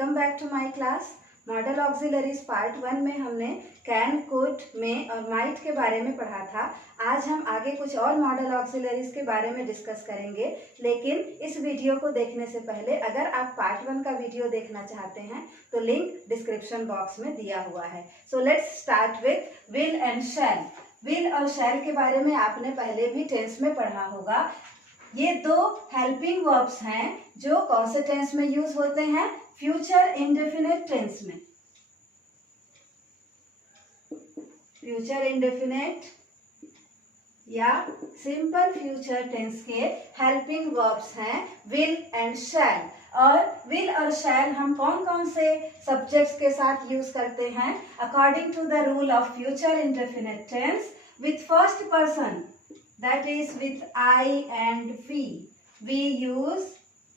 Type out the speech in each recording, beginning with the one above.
Welcome back to my class. Modal auxiliaries part 1 में हमने can, could, में और माइट के बारे में पढ़ा था। आज हम आगे कुछ और मॉडल ऑक्सिलरीज के बारे में डिस्कस करेंगे, लेकिन इस वीडियो को देखने से पहले अगर आप पार्ट 1 का वीडियो देखना चाहते हैं तो लिंक डिस्क्रिप्शन बॉक्स में दिया हुआ है। So let's start with will and shall. Will और शैल के बारे में आपने पहले भी टेंस में पढ़ा होगा। ये दो हेल्पिंग वर्ब्स हैं जो कौन से टेंस में यूज होते हैं? फ्यूचर इंडेफिनिट टेंस में। फ्यूचर इंडेफिनिट या सिंपल फ्यूचर टेंस के हेल्पिंग वर्ब्स हैं विल एंड शैल। और विल और शैल हम कौन कौन से सब्जेक्ट्स के साथ यूज करते हैं? According to the rule of future indefinite tense, with first person, that is with I and we use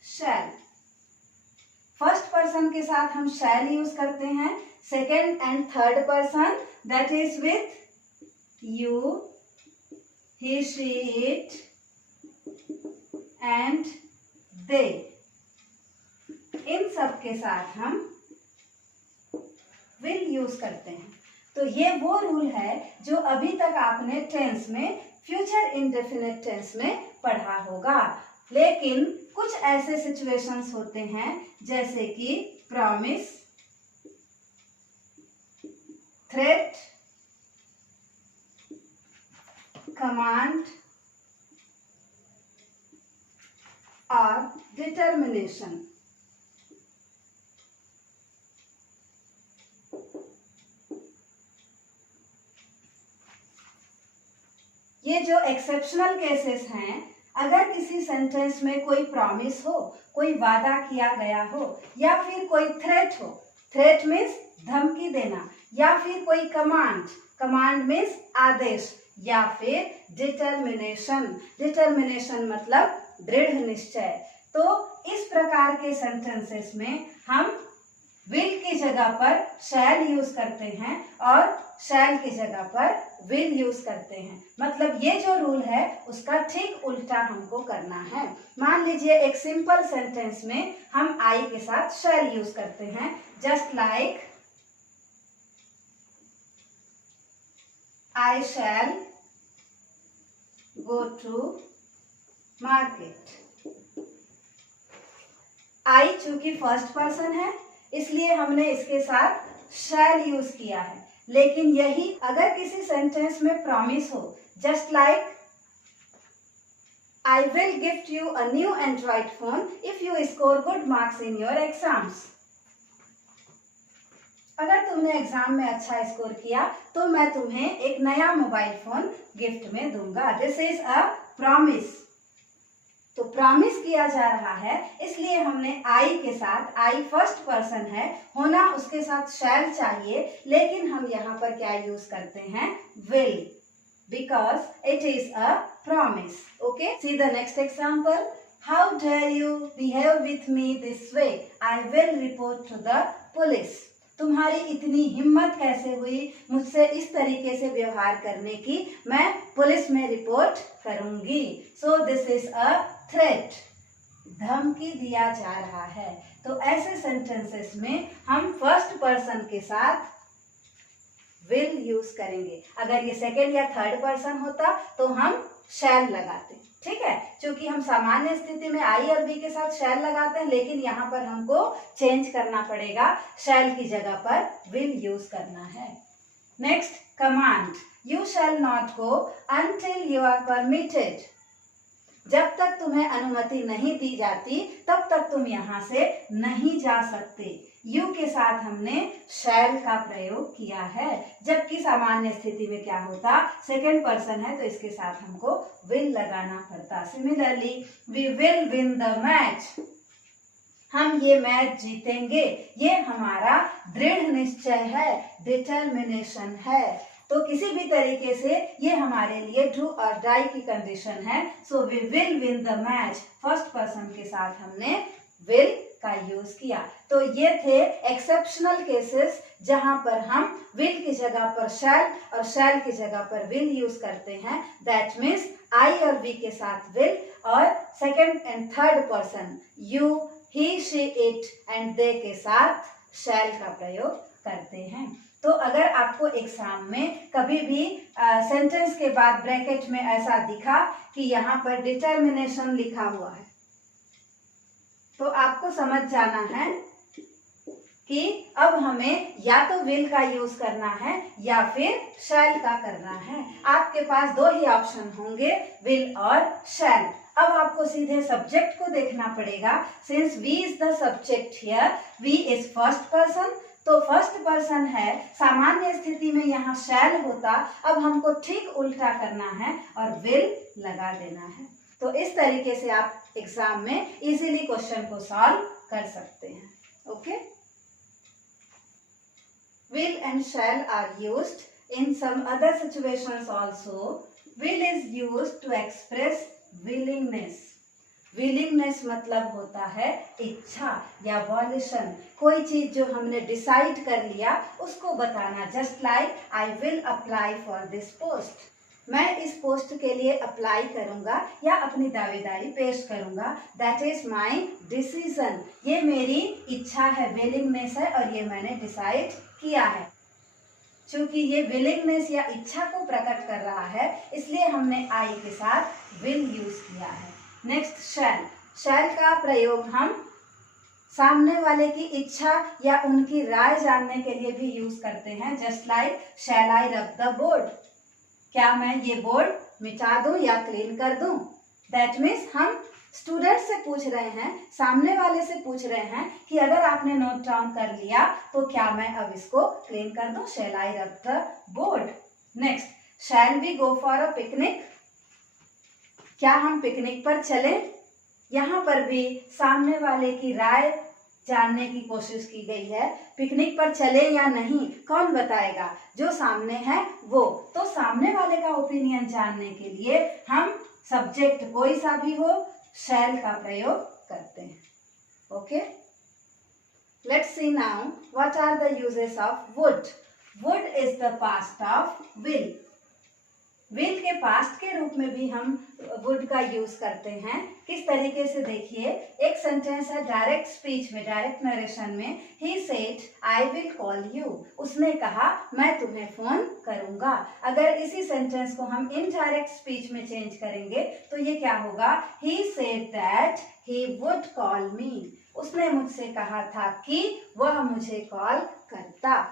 shall। First person के साथ हम shall यूज करते हैं। Second and third person, that is with you, he, she, it and they। इन सब के साथ हम will यूज करते हैं। तो ये वो रूल है जो अभी तक आपने टेंस में, फ्यूचर इंडेफिनिट टेंस में पढ़ा होगा। लेकिन कुछ ऐसे सिचुएशंस होते हैं जैसे कि प्रॉमिस, थ्रेट, कमांड और डिटर्मिनेशन। ये जो एक्सेप्शनल केसेस हैं, अगर किसी सेंटेंस में कोई प्रॉमिस हो, कोई वादा किया गया हो, या फिर कोई थ्रेट हो, थ्रेट मीन्स धमकी देना, या फिर कोई कमांड, कमांड मीन्स आदेश, या फिर डिटर्मिनेशन, डिटर्मिनेशन मतलब दृढ़ निश्चय। तो इस प्रकार के सेंटेंसेस में हम विल की जगह पर शैल यूज करते हैं और शैल की जगह पर विल यूज करते हैं। मतलब ये जो रूल है उसका ठीक उल्टा हमको करना है। मान लीजिए एक सिंपल सेंटेंस में हम आई के साथ शैल यूज करते हैं, just like I shall go to market. I चूंकि फर्स्ट पर्सन है इसलिए हमने इसके साथ शैल यूज किया है। लेकिन यही अगर किसी सेंटेंस में प्रॉमिस हो, just like I will gift you a new Android phone if you score good marks in your exams. अगर तुमने एग्जाम में अच्छा स्कोर किया तो मैं तुम्हें एक नया मोबाइल फोन गिफ्ट में दूंगा। This is a promise. तो प्रॉमिस किया जा रहा है, इसलिए हमने आई के साथ, आई फर्स्ट पर्सन है होना, उसके साथ शैल चाहिए, लेकिन हम यहाँ पर क्या यूज करते हैं? Will, because it is a promise. Okay, see the next example. How dare you behave with me this way, I will report to the police. तुम्हारी इतनी हिम्मत कैसे हुई मुझसे इस तरीके से व्यवहार करने की, मैं पुलिस में रिपोर्ट करूंगी। सो दिस इज अ थ्रेट, धमकी दिया जा रहा है। तो ऐसे सेंटेंसेस में हम फर्स्ट पर्सन के साथ विल यूज करेंगे। अगर ये सेकेंड या थर्ड पर्सन होता तो हम शैल लगाते। ठीक है, क्योंकि हम सामान्य स्थिति में आई और बी के साथ शैल लगाते हैं, लेकिन यहाँ पर हमको चेंज करना पड़ेगा, शैल की जगह पर विल यूज करना है। Next, command. You shall not go until you are permitted. जब तक तुम्हें अनुमति नहीं दी जाती तब तक तुम यहाँ से नहीं जा सकते। यू के साथ हमने शैल का प्रयोग किया है, जबकि सामान्य स्थिति में क्या होता? सेकेंड पर्सन है तो इसके साथ हमको विल लगाना पड़ता। Similarly, we will win the match. हम ये मैच जीतेंगे, ये हमारा दृढ़ निश्चय है, डिटर्मिनेशन है। तो किसी भी तरीके से ये हमारे लिए डू और डाई की कंडीशन है। So we will win the match, first person के साथ हमने विल का यूज किया। तो ये थे एक्सेप्शनल केसेस जहां पर हम विल की जगह पर शैल और शैल की जगह पर विल यूज करते हैं। दैट मीन्स आई और वी के साथ विल और second and third person you, he, she, it and they के साथ शैल का प्रयोग करते हैं। तो अगर आपको एग्जाम में कभी भी सेंटेंस के बाद ब्रैकेट में ऐसा दिखा कि यहाँ पर डिटर्मिनेशन लिखा हुआ है, तो आपको समझ जाना है कि अब हमें या तो विल का यूज करना है या फिर शैल का करना है। आपके पास दो ही ऑप्शन होंगे, विल और शैल। अब आपको सीधे सब्जेक्ट को देखना पड़ेगा। Since we is the subject here, we is first person, तो फर्स्ट पर्सन है, सामान्य स्थिति में यहाँ शैल होता। अब हमको ठीक उल्टा करना है और विल लगा देना है। तो इस तरीके से आप एग्जाम में इजीली क्वेश्चन को सॉल्व कर सकते हैं। Okay, will and shall are used in some other situations also. Will is used to express willingness. willingness मतलब होता है इच्छा या वॉल्यूशन। कोई चीज जो हमने डिसाइड कर लिया उसको बताना। Just like I will apply for this post, मैं इस पोस्ट के लिए अप्लाई करूंगा या अपनी दावेदारी पेश करूंगा। दैट इज माई डिसीजन, ये मेरी इच्छा है, विलिंगनेस है और ये मैंने डिसाइड किया है। चूंकि ये विलिंगनेस या इच्छा को प्रकट कर रहा है, इसलिए हमने आई के साथ विल यूज किया है। नेक्स्ट शैल। शैल का प्रयोग हम सामने वाले की इच्छा या उनकी राय जानने के लिए भी यूज करते हैं। Just like shell I rub the board, क्या मैं ये बोर्ड मिटा दूं या क्लीन कर दूं। दैट मीन्स हम स्टूडेंट से पूछ रहे हैं, सामने वाले से पूछ रहे हैं कि अगर आपने नोट डाउन कर लिया तो क्या मैं अब इसको क्लीन कर दूं। Shall I rub the board. Next, shall we go for a picnic, क्या हम पिकनिक पर चलें। यहाँ पर भी सामने वाले की राय जानने की कोशिश की गई है। पिकनिक पर चले या नहीं कौन बताएगा, जो सामने है वो। तो सामने वाले का ओपिनियन जानने के लिए हम सब्जेक्ट कोई सा भी हो शैल का प्रयोग करते हैं। Okay, let's see now what are the uses of would. Would is the past of will. Will के पास्ट के रूप में भी हम वुड का यूज करते हैं। किस तरीके से देखिए, एक सेंटेंस है डायरेक्ट स्पीच में, डायरेक्ट नरेशन में, he said I will call you, उसने कहा मैं तुम्हें फोन करूंगा। अगर इसी सेंटेंस को हम इनडायरेक्ट स्पीच में चेंज करेंगे तो ये क्या होगा, he said that he would call मी, उसने मुझसे कहा था कि वह मुझे कॉल करता।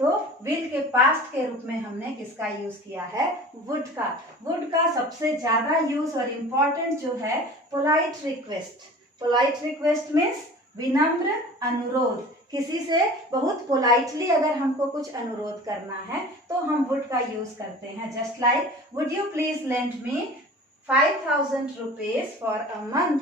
तो विल के पास्ट के रूप में हमने किसका यूज किया है, वुड का। वुड का सबसे ज्यादा यूज और इम्पोर्टेंट जो है polite request. Polite request means विनम्र अनुरोध। किसी से बहुत पोलाइटली अगर हमको कुछ अनुरोध करना है तो हम वुड का यूज करते हैं। Just like would you please lend me 5000 rupees for a month,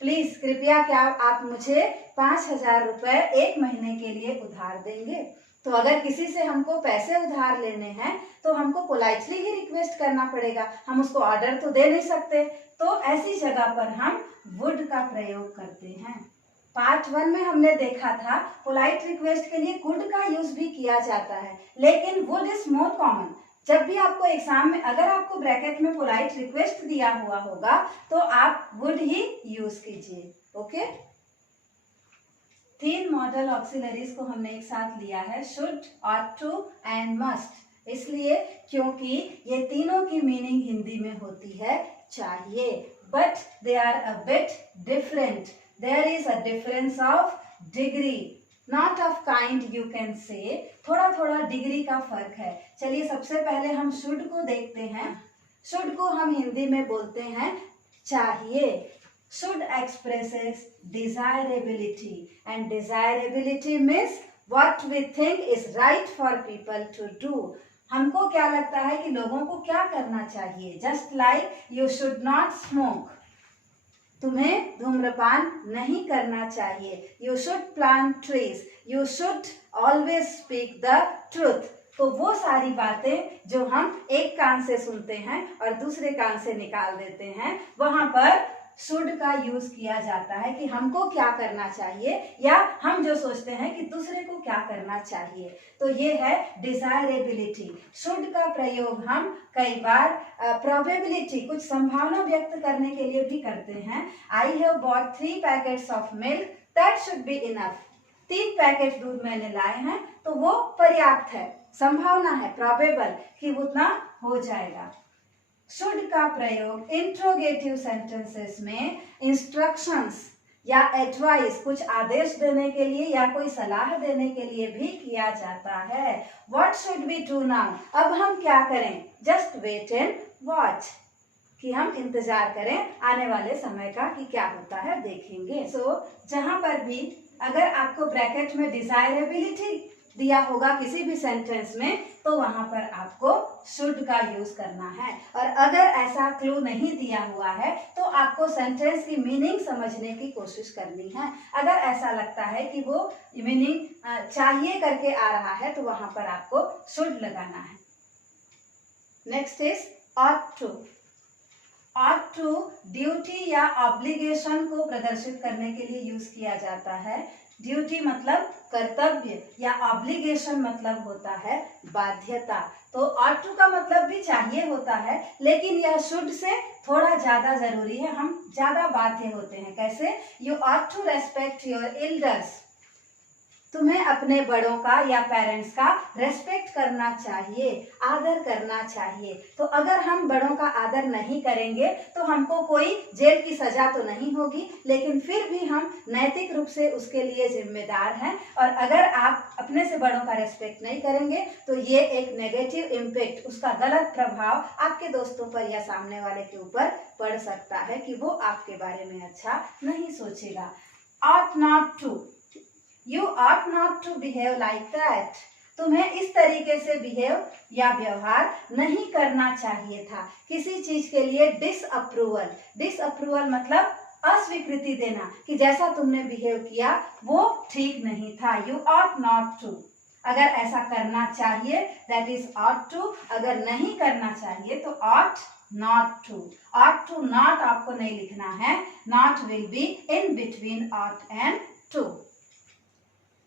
please कृपया क्या आप मुझे 5000 रुपए एक महीने के लिए उधार देंगे। तो अगर किसी से हमको पैसे उधार लेने हैं तो हमको पोलाइटली ही रिक्वेस्ट करना पड़ेगा, हम उसको ऑर्डर तो दे नहीं सकते। तो ऐसी जगह पर हम वुड का प्रयोग करते हैं। पार्ट 1 में हमने देखा था पोलाइट रिक्वेस्ट के लिए कुड का यूज भी किया जाता है, लेकिन वुड इज मोर कॉमन। जब भी आपको एग्जाम में अगर आपको ब्रैकेट में पोलाइट रिक्वेस्ट दिया हुआ होगा तो आप वुड ही यूज कीजिए। ओके, 3 मॉडल ऑक्सिलरीज को हमने एक साथ लिया है, should, ought to and must. इसलिए क्योंकि ये तीनों की मीनिंग हिंदी में होती है चाहिए, but they are a bit different. There is a difference of degree, not of kind you can say, थोड़ा थोड़ा डिग्री का फर्क है। चलिए सबसे पहले हम शुड को देखते हैं। शुड को हम हिंदी में बोलते हैं चाहिए। Should expresses desirability and desirability means what we think is right for people to do. हमको क्या लगता है कि लोगों को क्या करना चाहिए। Just like you should not smoke, तुम्हें धूम्रपान नहीं करना चाहिए। You should plant trees, you should always speak the truth. तो वो सारी बातें जो हम एक कान से सुनते हैं और दूसरे कान से निकाल देते हैं, वहां पर शुड का यूज किया जाता है कि हमको क्या करना चाहिए या हम जो सोचते हैं कि दूसरे को क्या करना चाहिए। तो ये है डिजायरेबिलिटी। शुड का प्रयोग हम कई बार प्रोबेबिलिटी, कुछ संभावना व्यक्त करने के लिए भी करते हैं। I have bought 3 packets of milk, that should be enough. 3 packet दूध मैंने लाए हैं तो वो पर्याप्त है, संभावना है, प्रोबेबल कि उतना हो जाएगा। शुड का प्रयोग इंट्रोगेटिव सेंटेंसेस में इंस्ट्रक्शंस या एडवाइस, कुछ आदेश देने के लिए या कोई सलाह देने के लिए भी किया जाता है। What should we do now, अब हम क्या करें? जस्ट वेट एंड वॉच, कि हम इंतजार करें आने वाले समय का कि क्या होता है, देखेंगे। जहां पर भी अगर आपको ब्रैकेट में डिजायरेबिलिटी दिया होगा किसी भी सेंटेंस में, तो वहां पर आपको शुड का यूज करना है। और अगर ऐसा क्लू नहीं दिया हुआ है तो आपको सेंटेंस की मीनिंग समझने की कोशिश करनी है। अगर ऐसा लगता है कि वो मीनिंग चाहिए करके आ रहा है तो वहां पर आपको शुड लगाना है। Next is ought to. Ought to duty या ऑब्लिगेशन को प्रदर्शित करने के लिए यूज किया जाता है। ड्यूटी मतलब कर्तव्य या ऑब्लिगेशन मतलब होता है बाध्यता। तो ऑट टू का मतलब भी चाहिए होता है, लेकिन यह शुड से थोड़ा ज्यादा जरूरी है, हम ज्यादा बाध्य होते हैं। कैसे? You ought to respect your elders, तुम्हें अपने बड़ों का या पेरेंट्स का रेस्पेक्ट करना चाहिए, आदर करना चाहिए। तो अगर हम बड़ों का आदर नहीं करेंगे तो हमको कोई जेल की सजा तो नहीं होगी, लेकिन फिर भी हम नैतिक रूप से उसके लिए जिम्मेदार हैं। और अगर आप अपने से बड़ों का रेस्पेक्ट नहीं करेंगे तो ये एक नेगेटिव इम्पैक्ट, उसका गलत प्रभाव आपके दोस्तों पर या सामने वाले के ऊपर पड़ सकता है कि वो आपके बारे में अच्छा नहीं सोचेगा। Ought not to, You ought not to behave like that. तुम्हें इस तरीके से बिहेव या व्यवहार नहीं करना चाहिए था। किसी चीज के लिए डिसअप्रूवल, डिसअप्रूवल मतलब अस्वीकृति देना कि जैसा तुमने बिहेव किया वो ठीक नहीं था। You ought not to, अगर ऐसा करना चाहिए that is ought to, अगर नहीं करना चाहिए तो ought not to। ought to not आपको नहीं लिखना है, not will be in between ought and to।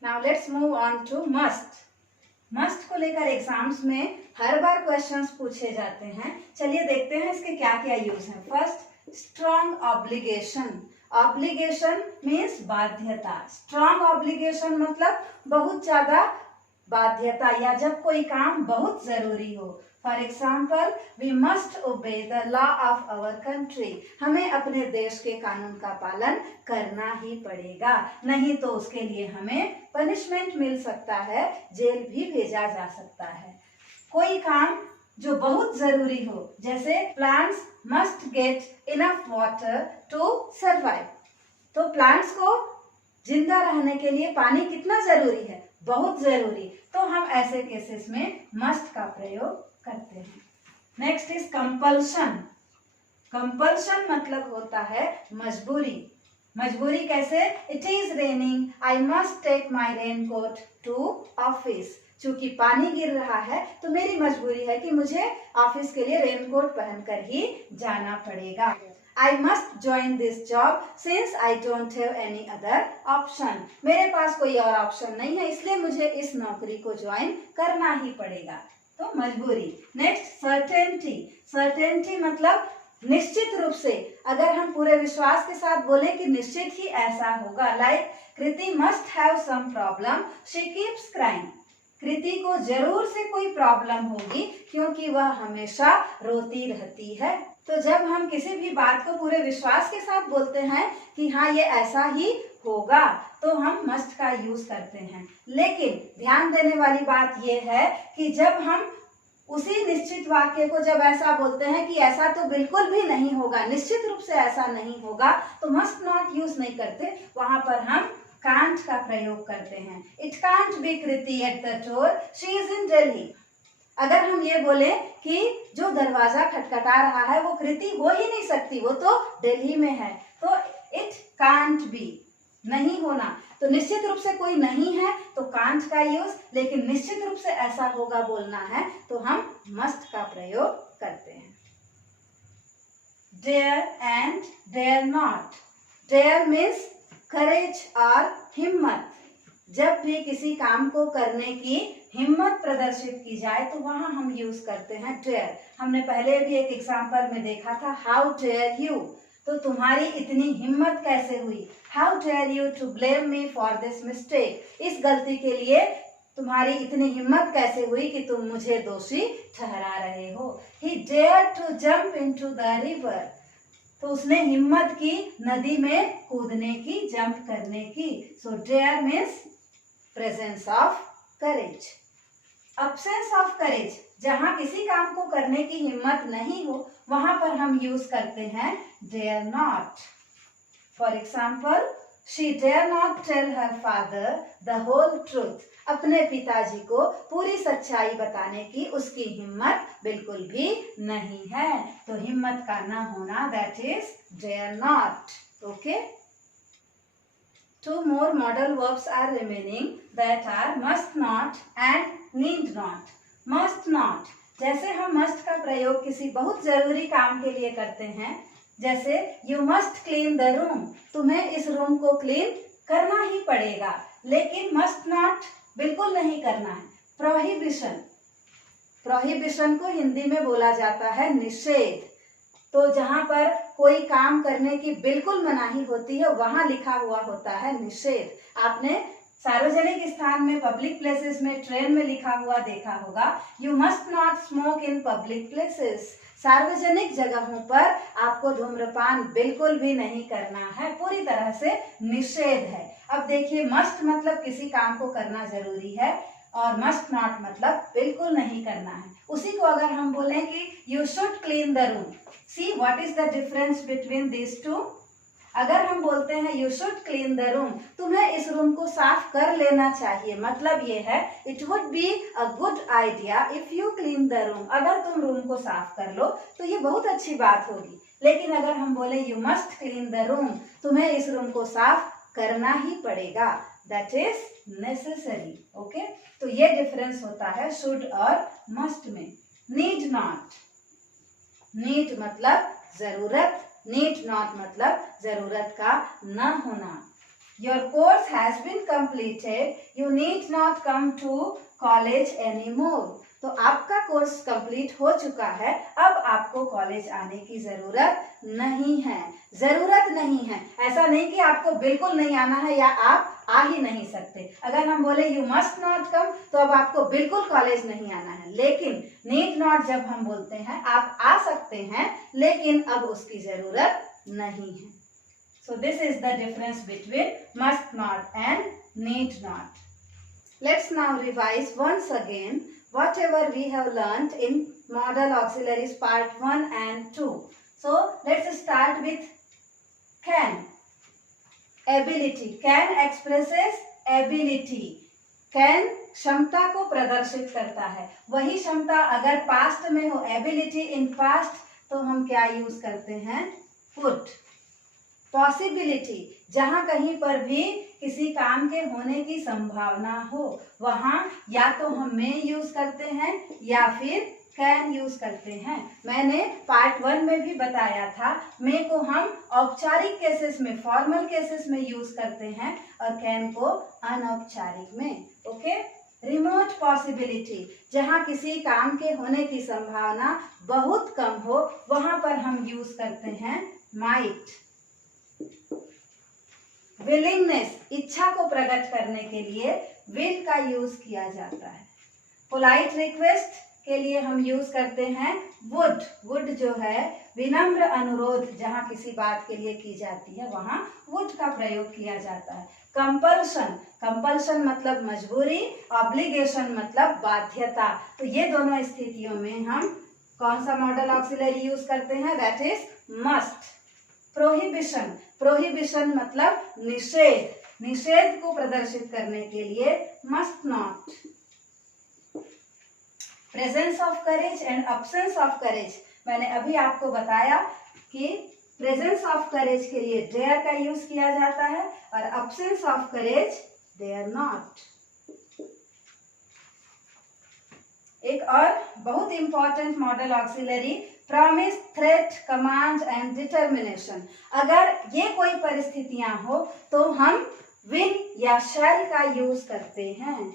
Now let's move on to must। must को लेकर एग्जाम्स में हर बार क्वेश्चंस पूछे जाते हैं। चलिए देखते हैं इसके क्या क्या यूज हैं। First, strong obligation. Obligation means बाध्यता। स्ट्रॉन्ग ऑब्लिगेशन मतलब बहुत ज्यादा बाध्यता या जब कोई काम बहुत जरूरी हो। For example, we must obey the law of our country. हमें अपने देश के कानून का पालन करना ही पड़ेगा, नहीं तो उसके लिए हमें पनिशमेंट मिल सकता है, जेल भी भेजा जा सकता है। कोई काम जो बहुत जरूरी हो, जैसे plants must get enough water to survive. तो प्लांट्स को जिंदा रहने के लिए पानी कितना जरूरी है? बहुत जरूरी। तो हम ऐसे केसेस में मस्ट का प्रयोग करते हैं। Next is compulsion. कंपल्शन मतलब होता है मजबूरी। मजबूरी कैसे? It is raining, I must take my raincoat to office. चूंकि पानी गिर रहा है तो मेरी मजबूरी है कि मुझे ऑफिस के लिए रेनकोट पहनकर ही जाना पड़ेगा। I must join this job since I don't have any other option। मेरे पास कोई और ऑप्शन नहीं है, इसलिए मुझे इस नौकरी को ज्वाइन करना ही पड़ेगा। तो मजबूरी। Next, certainty. सर्टेनिटी मतलब निश्चित रूप से। अगर हम पूरे विश्वास के साथ बोले कि निश्चित ही ऐसा होगा, like Kriti must have some problem, she keeps crying. Kriti को जरूर से कोई प्रॉब्लम होगी क्योंकि वह हमेशा रोती रहती है। तो जब हम किसी भी बात को पूरे विश्वास के साथ बोलते हैं कि हाँ ये ऐसा ही होगा, तो हम मस्ट का यूज करते हैं। लेकिन ध्यान देने वाली बात यह है कि जब हम उसी निश्चित वाक्य को जब ऐसा बोलते हैं कि ऐसा तो बिल्कुल भी नहीं होगा, निश्चित रूप से ऐसा नहीं होगा, तो मस्ट नॉट यूज नहीं करते, वहां पर हम कांट का प्रयोग करते हैं। It can't be Kriti at the door, she is in Delhi. अगर हम ये बोले कि जो दरवाजा खटखटा रहा है वो कृति हो ही नहीं सकती, वो तो दिल्ली में है, तो इट कांट बी, नहीं होना। तो निश्चित रूप से कोई नहीं है तो कांट का यूज, लेकिन निश्चित रूप से ऐसा होगा बोलना है तो हम मस्ट का प्रयोग करते हैं। dare and dare not. Dare means courage और हिम्मत। जब भी किसी काम को करने की हिम्मत प्रदर्शित की जाए तो वहां हम यूज करते हैं dare। हमने पहले भी एक एग्जाम्पल में देखा था how dare you, तो तुम्हारी इतनी हिम्मत कैसे हुई। How dare you to blame me for this mistake, इस गलती के लिए तुम्हारी इतनी हिम्मत कैसे हुई कि तुम मुझे दोषी ठहरा रहे हो। He dared to jump into the river, तो उसने हिम्मत की नदी में कूदने की, जंप करने की। So dare means presence of courage. Absence of courage, जहां किसी काम को करने की हिम्मत नहीं हो वहां पर हम यूज करते हैं dare not. For example, she dare not tell her father the whole truth, अपने पिताजी को पूरी सच्चाई बताने की उसकी हिम्मत बिल्कुल भी नहीं है। तो हिम्मत का न होना, that is dare not. Okay, 2 more modal verbs are remaining, that are must not and need not. Must not, जैसे हम must का प्रयोग किसी बहुत जरूरी काम के लिए करते हैं, जैसे you must clean the room, तुम्हें इस रूम को क्लीन करना ही पड़ेगा। लेकिन must not बिल्कुल नहीं करना है, प्रोहिबिशन। प्रोहिबिशन को हिंदी में बोला जाता है निषेध। तो जहां पर कोई काम करने की बिल्कुल मनाही होती है वहां लिखा हुआ होता है निषेध। आपने सार्वजनिक स्थान में, पब्लिक प्लेसेस में, ट्रेन में लिखा हुआ देखा होगा, you must not smoke in public places, सार्वजनिक जगहों पर आपको धूम्रपान बिल्कुल भी नहीं करना है, पूरी तरह से निषेध है। अब देखिए, मस्ट मतलब किसी काम को करना जरूरी है और मस्ट नॉट मतलब बिल्कुल नहीं करना है। उसी को अगर हम बोलें कि you should clean the room, see what is the difference between this two. अगर हम बोलते हैं you should clean the room, तुम्हें इस रूम को साफ कर लेना चाहिए, मतलब ये है it would be a good idea if you clean the room, अगर तुम रूम को साफ कर लो तो ये बहुत अच्छी बात होगी। लेकिन अगर हम बोले you must clean the room, तुम्हें इस रूम को साफ करना ही पड़ेगा, दैट इज नेसेसरी। ओके, तो ये डिफरेंस होता है शुड और मस्ट में। नीड नॉट, नीड मतलब जरूरत, नीड नॉट मतलब जरूरत का न होना। Your course has been completed, you need not come to college any more, तो आपका कोर्स कंप्लीट हो चुका है, अब आपको कॉलेज आने की जरूरत नहीं है। जरूरत नहीं है, ऐसा नहीं कि आपको बिल्कुल नहीं आना है या आप आ ही नहीं सकते। अगर हम बोले यू मस्ट नॉट कम, तो अब आपको बिल्कुल कॉलेज नहीं आना है। लेकिन नीड नॉट जब हम बोलते हैं आप आ सकते हैं, लेकिन अब उसकी जरूरत नहीं है। So this is the difference between must not and need not. Let's now revise once again whatever we have learnt in modal auxiliaries part 1 and 2. So let's start with can. Ability. Can expresses ability. Can क्षमता को प्रदर्शित करता है। वही क्षमता अगर past में हो, एबिलिटी इन पास्ट, तो हम क्या यूज करते हैं, कुड। पॉसिबिलिटी, जहां कहीं पर भी किसी काम के होने की संभावना हो वहां या तो हम मे यूज करते हैं या फिर कैन यूज करते हैं। मैंने पार्ट 1 में भी बताया था, मे को हम औपचारिक केसेस में, फॉर्मल केसेस में यूज करते हैं और कैन को अनौपचारिक में। ओके, रिमोट पॉसिबिलिटी, जहां किसी काम के होने की संभावना बहुत कम हो वहां पर हम यूज करते हैं माइट। विलिंगनेस, इच्छा को प्रकट करने के लिए विल का यूज किया जाता है। पोलाइट रिक्वेस्ट के लिए हम यूज करते हैं वुड। वुड जो है विनम्र अनुरोध, जहां किसी बात के लिए की जाती है वहां वुड का प्रयोग किया जाता है। कंपल्शन, कंपल्शन मतलब मजबूरी, ऑब्लिगेशन मतलब बाध्यता। तो ये दोनों स्थितियों में हम कौन सा मॉडल ऑक्सिलरी यूज करते हैं, that is must. Prohibition, prohibition मतलब निषेध, निषेध को प्रदर्शित करने के लिए must not. Presence of courage and absence of करेज, मैंने अभी आपको बताया कि प्रेजेंस ऑफ करेज के लिए डेयर का यूज किया जाता है और absence of courage dare not. एक और बहुत important modal auxiliary, promise, threat, command and determination. अगर ये कोई परिस्थितियां हो तो हम विल या शैल का यूज करते हैं।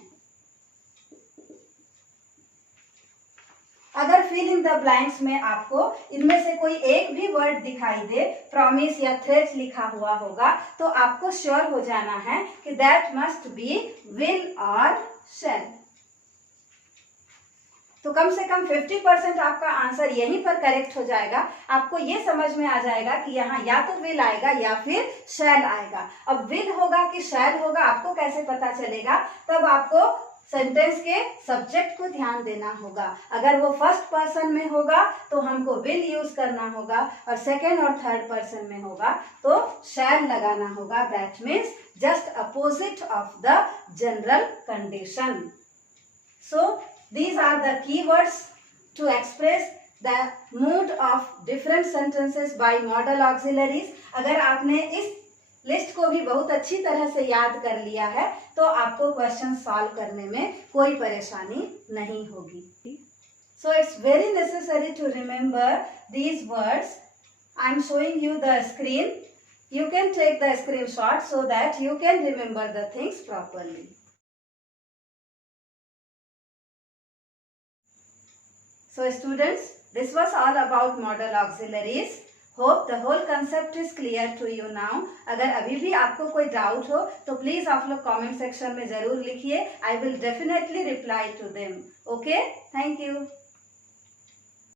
अगर फिल इन द ब्लैंक्स में आपको इनमें से कोई एक भी वर्ड दिखाई दे, प्रॉमिस या थ्रेट लिखा हुआ होगा, तो आपको श्योर हो जाना है कि दैट मस्ट बी विल और शैल। तो कम से कम 50% आपका आंसर यहीं पर करेक्ट हो जाएगा। आपको ये समझ में आ जाएगा कि यहाँ या तो विल आएगा या फिर शैल आएगा। अब विल होगा कि शैल होगा आपको कैसे पता चलेगा? तब आपको सेंटेंस के सब्जेक्ट को ध्यान देना होगा। अगर वो फर्स्ट पर्सन में होगा तो हमको विल यूज करना होगा, और सेकेंड और थर्ड पर्सन में होगा तो शैल लगाना होगा। That means just opposite of the general condition. So these are the keywords to express the mood of different sentences by modal auxiliaries। अगर आपने इस लिस्ट को भी बहुत अच्छी तरह से याद कर लिया है तो आपको क्वेश्चन सॉल्व करने में कोई परेशानी नहीं होगी। So it's very necessary to remember these words. I am showing you the screen. You can take the screenshot so that you can remember the things properly. So students, this was all about modal auxiliaries. Hope the whole concept is clear to you now. अगर अभी भी आपको कोई doubt हो तो please आप लोग comment section में जरूर लिखिए. I will definitely reply to them. Okay? Thank you.